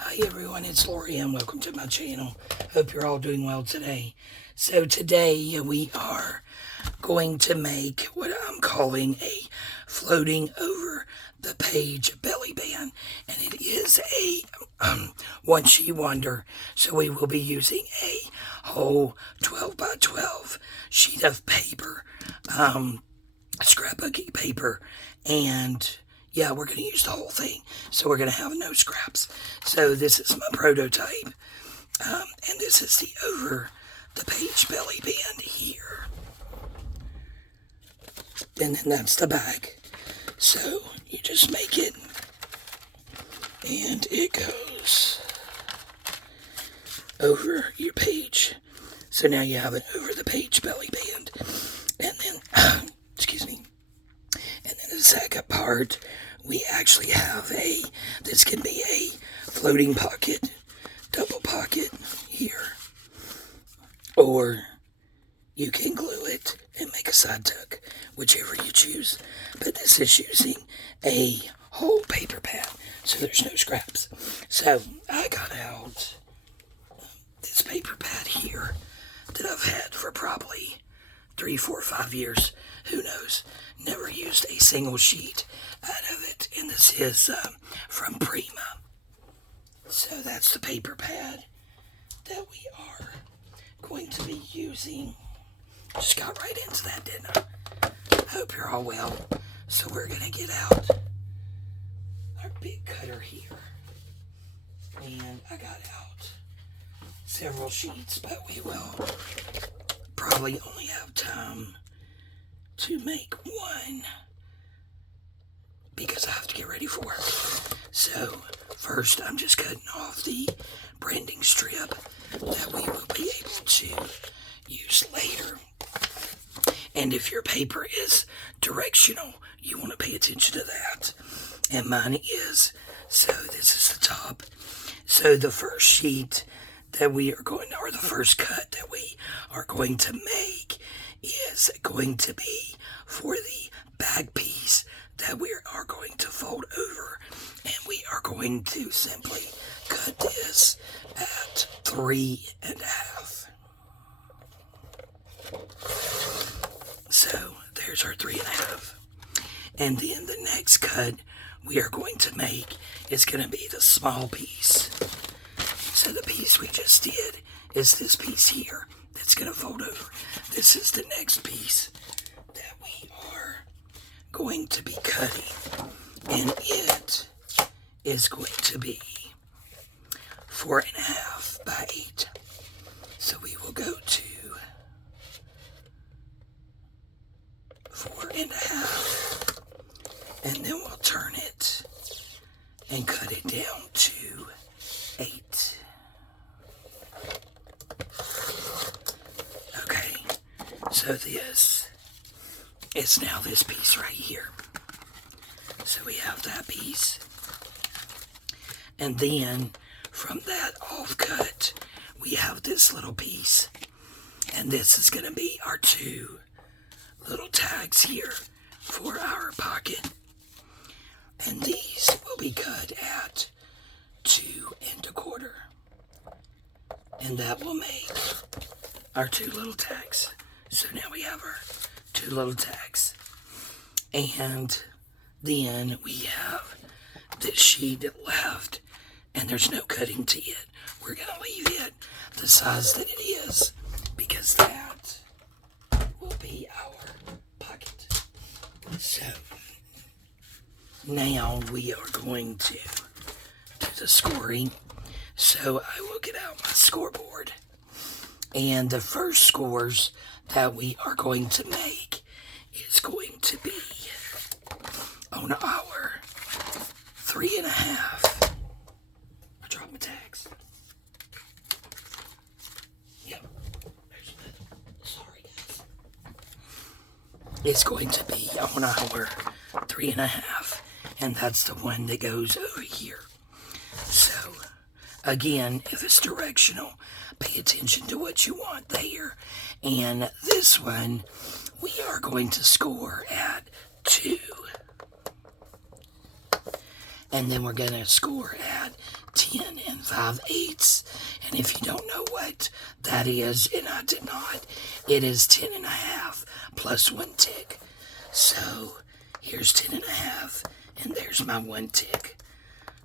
Hi everyone, it's Lori and welcome to my channel. Hope you're all doing well today. So today we are going to make what I'm calling a floating over the page belly band, and it is a one sheet wonder. So we will be using a whole 12 by 12 sheet of paper, scrapbooking paper, and yeah, we're going to use the whole thing. So we're going to have no scraps. So this is my prototype. And this is the over the page belly band here. And then that's the back. So you just make it. And it goes over your page. So now you have an over the page belly band. And then, excuse me. And then the second part, we actually have this can be a floating pocket, double pocket here. Or you can glue it and make a side tuck, whichever you choose. But this is using a whole paper pad, so there's no scraps. So I got out this paper pad here that I've had for probably 3, 4, 5 years. Who knows? Never used a single sheet out of it. And this is from Prima. So that's the paper pad that we are going to be using. Just got right into that, didn't I? Hope you're all well. So we're going to get out our big cutter here. And I got out several sheets, but we will probably only have time to make one because I have to get ready for work. So first I'm just cutting off the branding strip that we will be able to use later. And if your paper is directional, you want to pay attention to that. And mine is. So this is the top. So the first sheet that we are going to, or the first cut that we are going to make is going to be for the back piece that we are going to fold over, and we are going to simply cut this at 3.5. So there's our 3.5. And then the next cut we are going to make is going to be the small piece. So the piece we just did is this piece here that's going to fold over. This is the next piece that we are going to be cutting, and it is going to be 4.5 by 8. So we will go to 4.5, and then we'll turn it and cut it down to 8. Okay, so this is now this piece right here. So we have that piece. And then from that offcut, we have this little piece. And this is going to be our 2 little tags here for our pocket. And these will be cut at 2.25. And that will make our 2 little tags. So now we have our 2 little tags. And then we have this sheet left, and there's no cutting to it. We're going to leave it the size that it is, because that will be our pocket. So now we are going to do the scoring. So I will get out my scoreboard. And the first scores that we are going to make is going to be on our 3.5. I dropped my tags. Yep. Sorry, guys. It's going to be on our 3.5. And that's the one that goes over here. So, again, if it's directional, pay attention to what you want there. And this one, we are going to score at 2. And then we're going to score at 10 and 5/8. And if you don't know what that is, and I did not, it is 10 and a half plus 1 tick. So here's 10 and a half, and there's my 1 tick.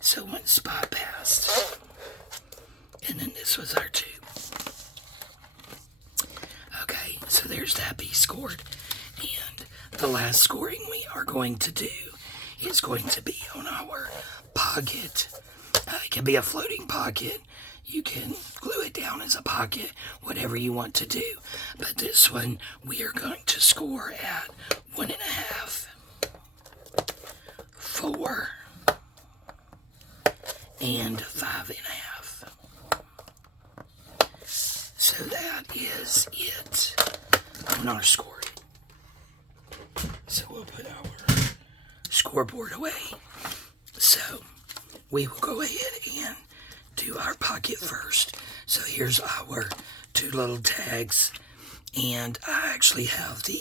So 1 spot passed. And then this was our 2. Okay, so there's that piece scored. And the last scoring we are going to do is going to be on our pocket. It can be a floating pocket. You can glue it down as a pocket, whatever you want to do. But this one, we are going to score at 1.5, 4, and 5.5. So that is it on our scoring. So we'll put our scoreboard away. So we will go ahead and do our pocket first. So here's our 2 little tags, and I actually have the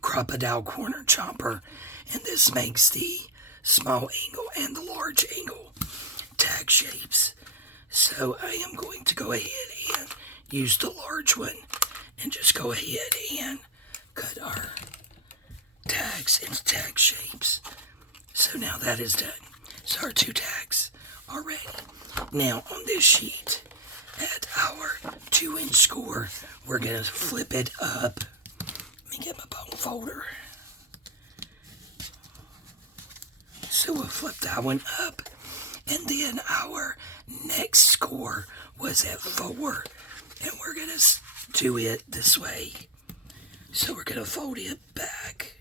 Crop-A-Dile corner chomper, and this makes the small angle and the large angle tag shapes. So I am going to go ahead and use the large one and just go ahead and cut our tags into tag shapes. So now that is done. So our 2 tags are ready. Now on this sheet, at our 2-inch score, we're going to flip it up. Let me get my bone folder. So we'll flip that one up. And then our next score was at 4. And we're going to do it this way. So we're going to fold it back.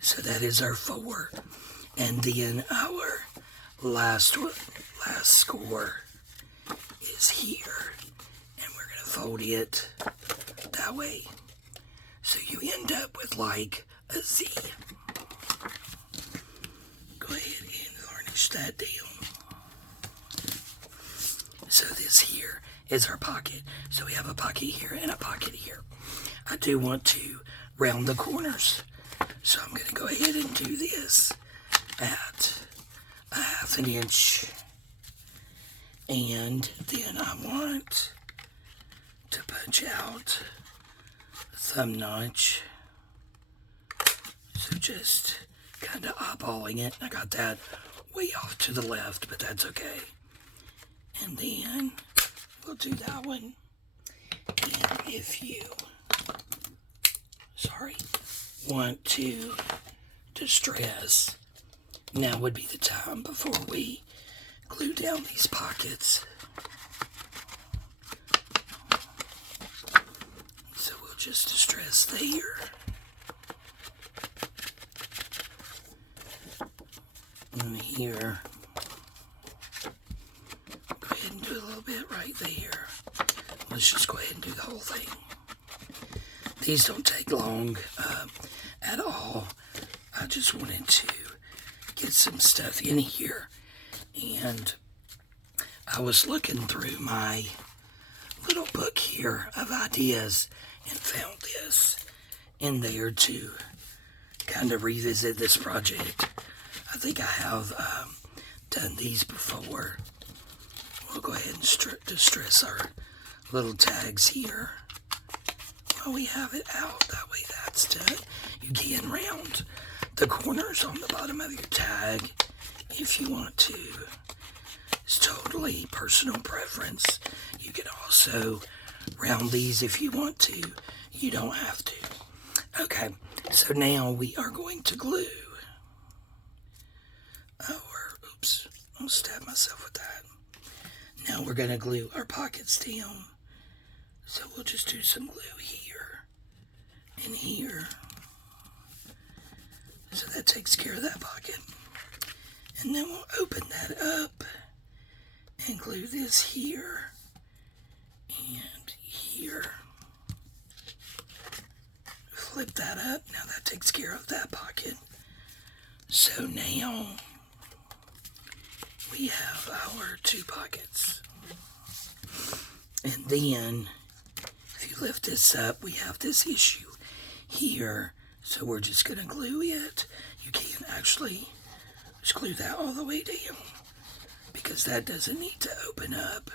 So that is our 4. And then our last score is here. And we're going to fold it that way. So you end up with like a Z. Go ahead and varnish that down. So this here is our pocket. So we have a pocket here and a pocket here. I do want to round the corners. So I'm going to go ahead and do this at 1/2 inch. And then I want to punch out a thumb notch. So just kind of eyeballing it. I got that way off to the left, but that's okay. And then we'll do that one. And if you, want to distress, now would be the time before we glue down these pockets. So we'll just distress there. And here. Go ahead and do a little bit right there. Let's just go ahead and do the whole thing. These don't take long at all. I just wanted to get some stuff in here. And I was looking through my little book here of ideas and found this in there to kind of revisit this project. I think I have done these before. We'll go ahead and distress our little tags here while we have it out. That way that's done. You can round the corners on the bottom of your tag if you want to. It's totally personal preference. You can also round these if you want to. You don't have to. Okay, so now we are going to glue oops, I'll stab myself with that. Now we're going to glue our pockets down. So we'll just do some glue here and here. So that takes care of that pocket. And then we'll open that up and glue this here and here. Flip that up. Now that takes care of that pocket. So now we have our 2 pockets. And then if you lift this up, we have this issue here. So we're just going to glue it. You can actually Just glue that all the way down, because that doesn't need to open up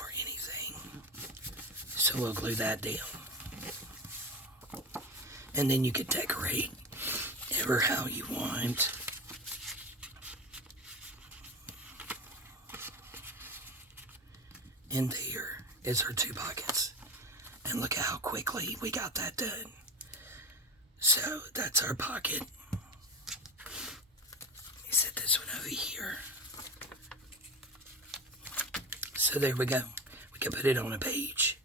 or anything. So we'll glue that down. And then you can decorate ever how you want. And there is our 2 pockets. And look how quickly we got that done. So that's our pocket. Let me set this one over here. So there we go. We can put it on a page.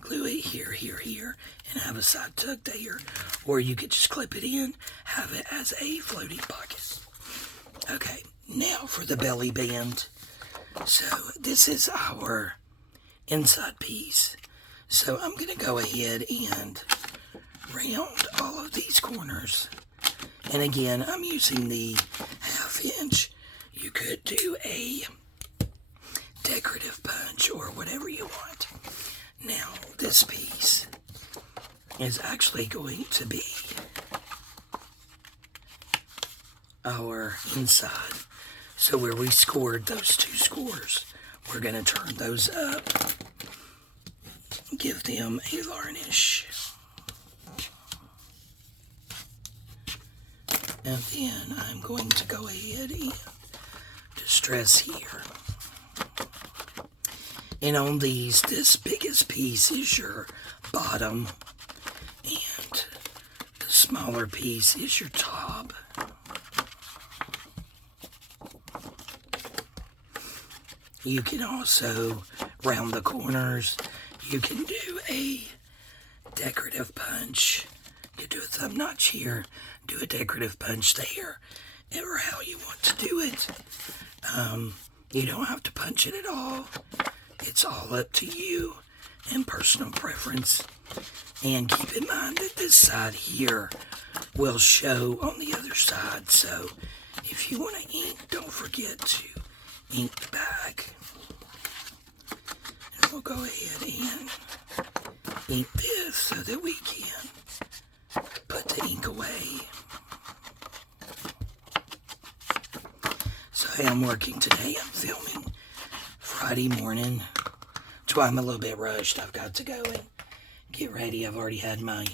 Glue it here, here, here, and have a side tuck there. Or you could just clip it in, have it as a floating pocket. Okay, now for the belly band. So this is our inside piece. So I'm going to go ahead and round all of these corners. And again, I'm using the 1/2 inch. You could do a decorative punch or whatever you want. Now, this piece is actually going to be our inside. So where we scored those 2 scores, we're going to turn those up, give them a varnish. And then I'm going to go ahead and distress here. And on these, this biggest piece is your bottom, and the smaller piece is your top. You can also round the corners. You can do a decorative punch. You do a thumb notch here, do a decorative punch there, ever how you want to do it. You don't have to punch it at all. It's all up to you and personal preference. And keep in mind that this side here will show on the other side. So if you want to ink, don't forget to ink the back. And we'll go ahead and ink this so that we can put the ink away. So I am working today. I'm filming Friday morning. That's why I'm a little bit rushed. I've got to go and get ready. I've already had my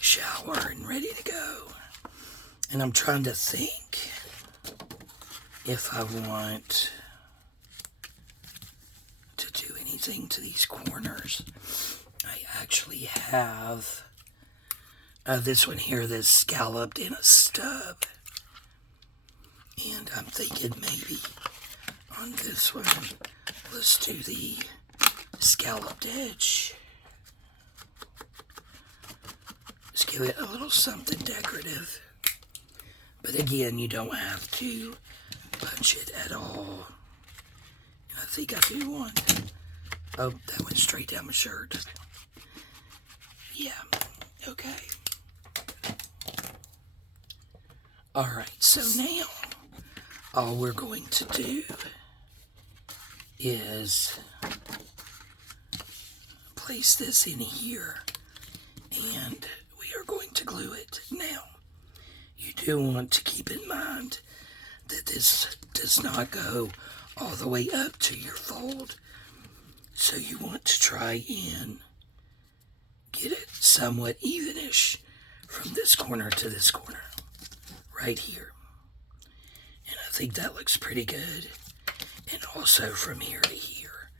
shower and ready to go. And I'm trying to think if I want to do anything to these corners. I actually have this one here that's scalloped in a stub. And I'm thinking maybe on this one, let's do the scalloped edge. Just give it a little something decorative. But again, you don't have to punch it at all. I think I do one. Oh, that went straight down my shirt. Yeah, okay. Alright, so now all we're going to do is place this in here, and we are going to glue it. Now, you do want to keep in mind that this does not go all the way up to your fold, so you want to try and get it somewhat evenish from this corner to this corner, right here. And I think that looks pretty good. And also from here to here.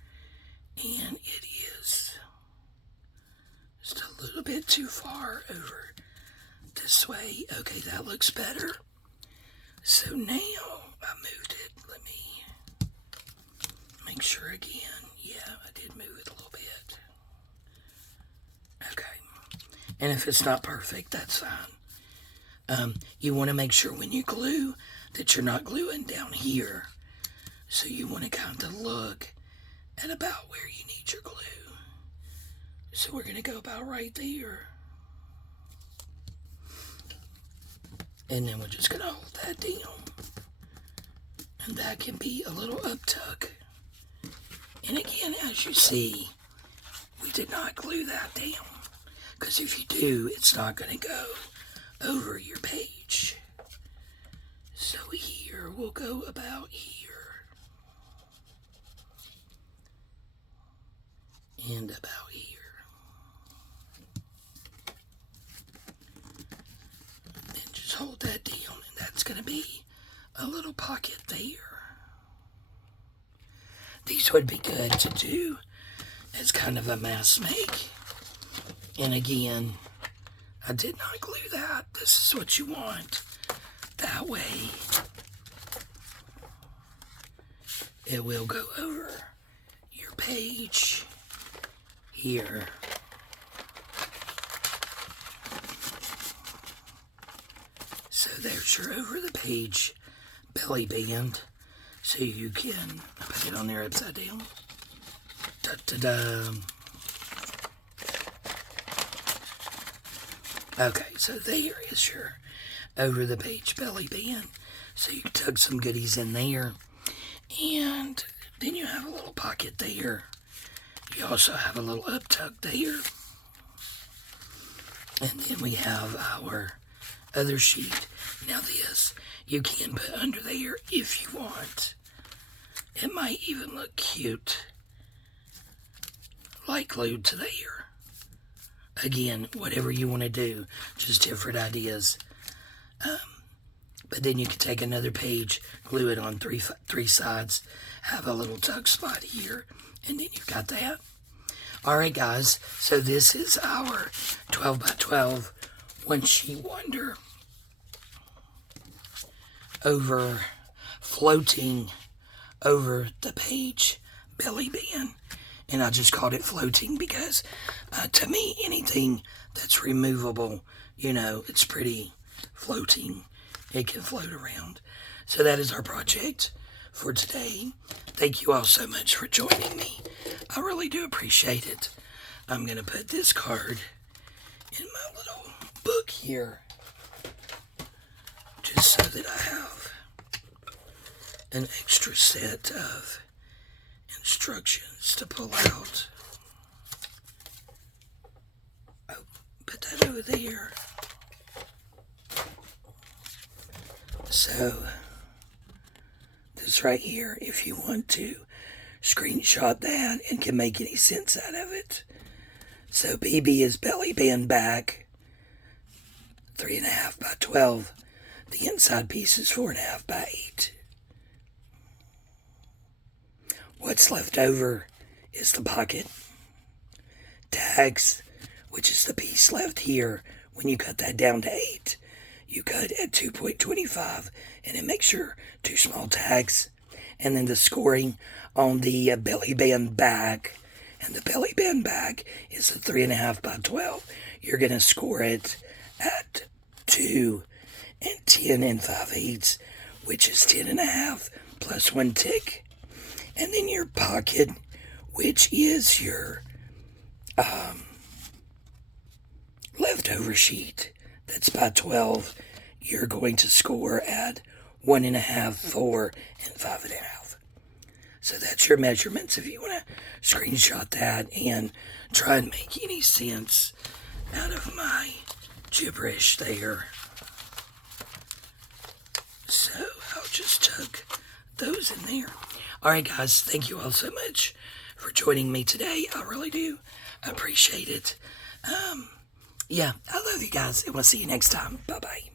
And it is just a little bit too far over this way. Okay, that looks better. So now I moved it. Let me make sure again. Yeah, I did move it a little bit. Okay. And if it's not perfect, that's fine. You want to make sure when you glue that you're not gluing down here. So you want to kind of look at about where you need your glue. So we're going to go about right there. And then we're just going to hold that down. And that can be a little up tuck. And again, as you see, we did not glue that down. Because if you do, it's not going to go over your page. So here we'll go about here. And about here. And just hold that down, and that's going to be a little pocket there. These would be good to do as kind of a mass make. And again, I did not glue that. This is what you want. That way, it will go over your page here. So there's your over the page belly band. So you can put it on there upside down. Da-da-da. Okay, so there is your over the page belly band. So you tuck some goodies in there. And then you have a little pocket there. You also have a little up tuck there. And then we have our other sheet. Now this, you can put under there if you want. It might even look cute, like glued to there. Again, whatever you want to do, just different ideas. But then you can take another page, glue it on three sides, have a little tuck spot here, and then you've got that. Alright guys, so this is our 12 by 12 one sheet wonder over floating over the page belly band. And I just called it floating because to me, anything that's removable, you know, it's pretty floating. It can float around. So that is our project for today. Thank you all so much for joining me. I really do appreciate it. I'm going to put this card in my little book here, just so that I have an extra set of instructions to pull out. Oh, put that over there. So, this right here, if you want to screenshot that and can make any sense out of it. So, BB is belly band back, 3.5 by 12. The inside piece is 4.5 by 8. What's left over is the pocket. Tags, which is the piece left here. When you cut that down to 8, you cut at 2.25, and it makes your 2 small tags. And then the scoring on the belly band back, and the belly band back is the 3.5 by 12. You're going to score it at 2 and 10 and 5/8, which is 10.5 plus 1 tick. And then your pocket, which is your leftover sheet that's by 12, you're going to score at 1.5, 4, and 5.5. So that's your measurements if you want to screenshot that and try and make any sense out of my gibberish there. So I'll just tuck those in there. Alright guys, thank you all so much for joining me today. I really do appreciate it. Yeah, I love you guys, and we'll see you next time. Bye-bye.